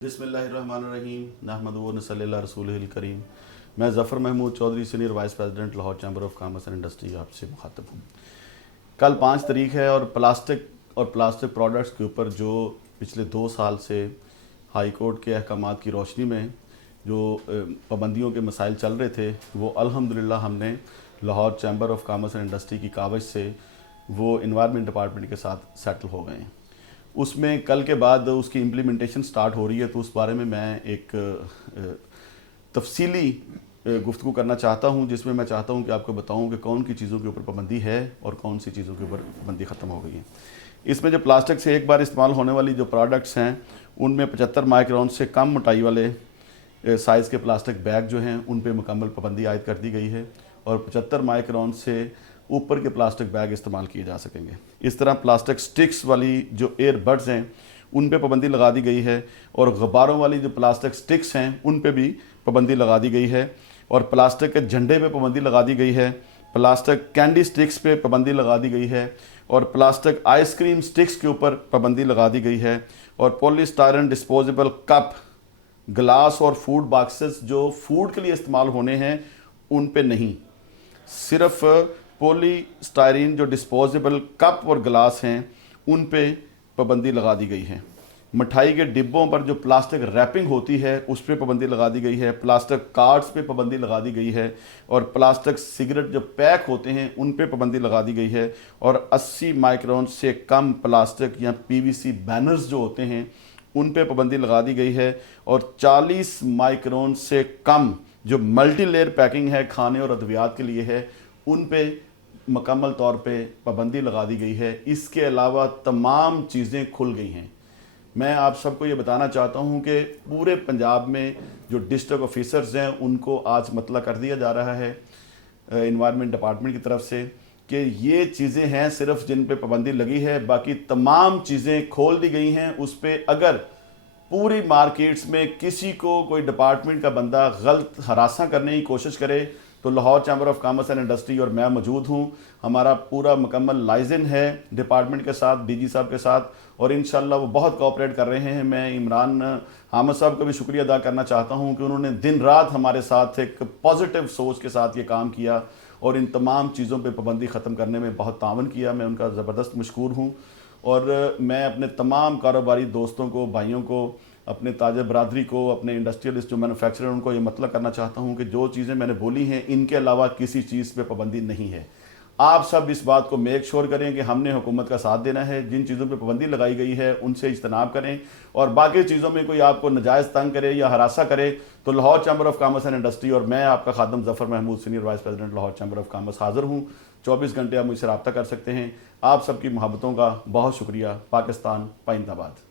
बिस्मिल्लाहिर्रहमानिर्रहीम नहमदुहु व नसल्ली अला रसूलिहिल करीम। मैं Zafar Mahmood Chaudhry senior vice president Lahore chamber of commerce and industry आपसे मुखातब हूँ। कल 5 तारीख है और प्लास्टिक प्रोडक्ट्स के ऊपर जो पिछले 2 साल से हाई कोर्ट के अहकामात की रोशनी में जो पाबंदियों के मसाइल चल रहे थे, वो अल्हम्दुलिल्लाह हमने Lahore chamber of commerce and industry की कावज़ से वो इन्वायरमेंट डिपार्टमेंट के साथ सेटल हो गए हैं। उसमें कल के बाद उसकी इम्प्लीमेंटेशन स्टार्ट हो रही है, तो उस बारे में मैं एक तफसीली गुफ्तगू करना चाहता हूं, जिसमें मैं चाहता हूं कि आपको बताऊं कि कौन की चीज़ों के ऊपर पाबंदी है और कौन सी चीज़ों के ऊपर पाबंदी ख़त्म हो गई है। इसमें जो प्लास्टिक से एक बार इस्तेमाल होने वाली जो प्रोडक्ट्स हैं, उनमें 75 माइक्रोन से कम मोटाई वाले साइज़ के प्लास्टिक बैग जो हैं उन पर मुकम्मल पाबंदी आयद कर दी गई है और 75 माइक्रोन से ऊपर के प्लास्टिक बैग इस्तेमाल किए जा सकेंगे। इस तरह प्लास्टिक स्टिक्स वाली जो एयरबड्स हैं उन पे पाबंदी लगा दी गई है और गुब्बारों वाली जो प्लास्टिक स्टिक्स हैं उन पे भी पाबंदी लगा दी गई है और प्लास्टिक के झंडे पे पाबंदी लगा दी गई है, प्लास्टिक कैंडी स्टिक्स पे पाबंदी लगा दी गई है और प्लास्टिक आइसक्रीम स्टिक्स के ऊपर पाबंदी लगा दी गई है और पॉलीस्टायरन डिस्पोजेबल कप, ग्लास और फूड बॉक्सेस जो फूड के लिए इस्तेमाल होने हैं उन पे नहीं, सिर्फ पॉलीस्टायरीन जो डिस्पोजेबल कप और ग्लास हैं उन पे पाबंदी लगा दी गई है। मिठाई के डिब्बों पर जो प्लास्टिक रैपिंग होती है उस पर पाबंदी लगा दी गई है, प्लास्टिक कार्ड्स पे पाबंदी लगा दी गई है और प्लास्टिक सिगरेट जो पैक होते हैं उन पे पाबंदी लगा दी गई है और 80 माइक्रोन से कम प्लास्टिक या पीवीसी बैनर्स जो होते हैं उन पे पाबंदी लगा दी गई है और 40 माइक्रोन से कम जो मल्टी लेयर पैकिंग है खाने और अद्वियात के लिए है उन पे मुकम्मल तौर पे पाबंदी लगा दी गई है। इसके अलावा तमाम चीज़ें खुल गई हैं। मैं आप सबको ये बताना चाहता हूँ कि पूरे पंजाब में जो डिस्ट्रिक्ट ऑफिसर्स हैं उनको आज मतला कर दिया जा रहा है इन्वायरमेंट डिपार्टमेंट की तरफ से कि ये चीज़ें हैं सिर्फ जिन पे पाबंदी लगी है, बाकी तमाम चीज़ें खोल दी गई हैं। उस पर अगर पूरी मार्केट्स में किसी को कोई डिपार्टमेंट का बंदा गलत हरासा करने की कोशिश करे तो Lahore chamber of commerce and Industry और मैं मौजूद हूँ। हमारा पूरा मुकम्मल लाइजन है डिपार्टमेंट के साथ, डीजी साहब के साथ, और इंशाल्लाह वो बहुत कोऑपरेट कर रहे हैं। मैं इमरान हामिद साहब का भी शुक्रिया अदा करना चाहता हूँ कि उन्होंने दिन रात हमारे साथ एक पॉजिटिव सोच के साथ ये काम किया और इन तमाम चीज़ों पर पाबंदी ख़त्म करने में बहुत तावन किया। मैं उनका ज़बरदस्त मशकूर हूँ और मैं अपने तमाम कारोबारी दोस्तों को, भाइयों को, अपने ताजा बरादरी को, अपने इंडस्ट्रियलिस्ट जो मैन्युफैक्चरर उनको ये मतलब करना चाहता हूँ कि जो चीज़ें मैंने बोली हैं इनके अलावा किसी चीज़ पे पाबंदी नहीं है। आप सब इस बात को मेक श्योर करें कि हमने हुकूमत का साथ देना है। जिन चीज़ों पे पाबंदी लगाई गई है उनसे इज्तनाब करें और बाकी चीज़ों में कोई आपको नजायज़ तंग करे या हरासा करे तो Lahore chamber of commerce and Industry और मैं आपका खादम Zafar Mahmood senior vice president Lahore chamber of Commerce हाज़िर हूँ। 24 घंटे आप मुझसे रब्ता कर सकते हैं। आप सबकी मोहब्बतों का बहुत शुक्रिया। पाकिस्तान पाइंदाबाद।